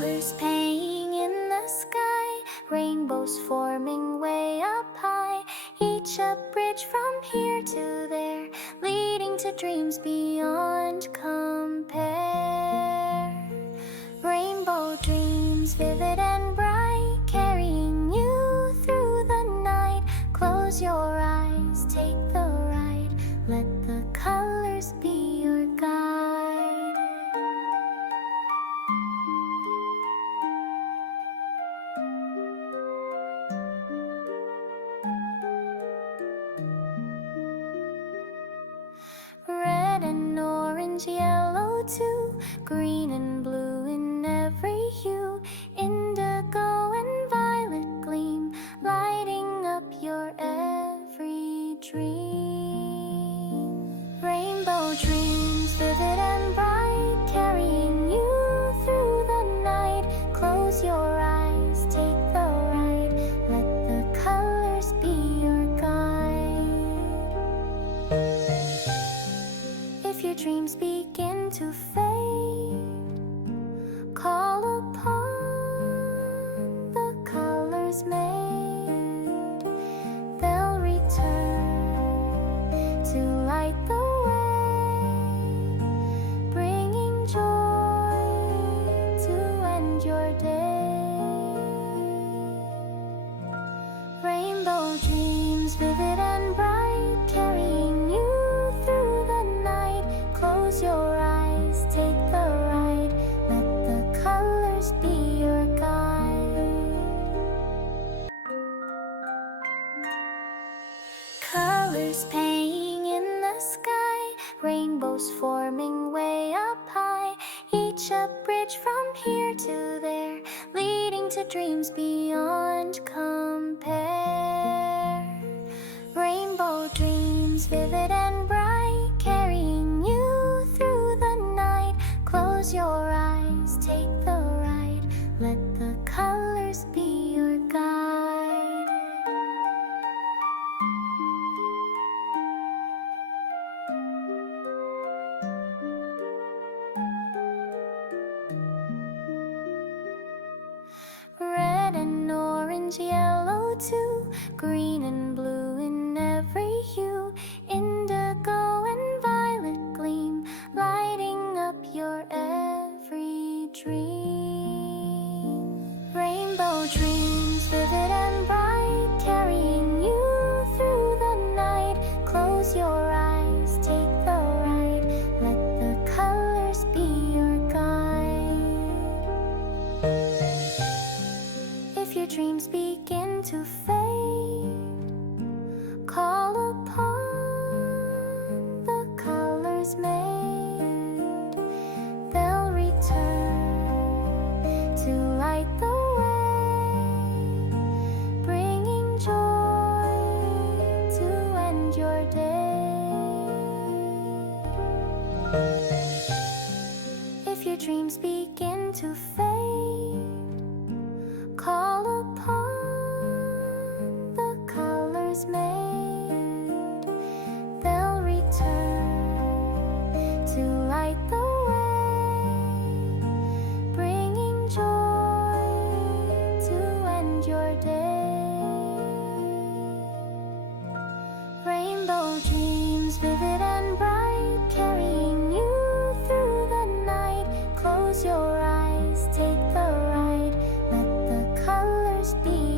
Colors playing in the sky, rainbows forming way up high, each a bridge from here to there, leading to dreams beyond compare. Rainbow dreams, vivid and bright, carrying you through the night. Close your eyes, take the ride, let the colors be your guide. Red and orange, yellow too, green and blue in every hue, indigo and violet gleam, lighting up your every dream. Rainbow dreams, vivid and bright, carrying you through the night. Close your eyes, take the ride, let the colors be your guide. If your dreams begin to fade, call upon the colors made. They'll return to light the way, bringing joy to end your day. Rainbow dreams, vivid and bright, carrying you through the night. Close your eyes, take the ride, let the colors be your guide. Colors playing in the sky, rainbows forming way up high, each a bridge from here to there, leading to dreams beyond compare. Rainbow dreams, vivid and bright, carrying you through the night. Close your eyes, take the ride, let the colors be your guide. Red and orange, yellow too, green and blue in every hue, indigo and violet gleam, lighting up your every dream. Rainbow dreams, vivid and bright, carrying you through the night. Close your eyes, take the ride, let the colors be your guide. If your dreams begin to fade, call upon the colors made. They'll return to light the way, bringing joy to end your day. If your dreams begin to fade, call upon the colors made. They'll return to light the way, bringing joy to end your day. Rainbow dreams, vivid and bright, carrying you through the night. Close your eyes, take the ride, let the colors be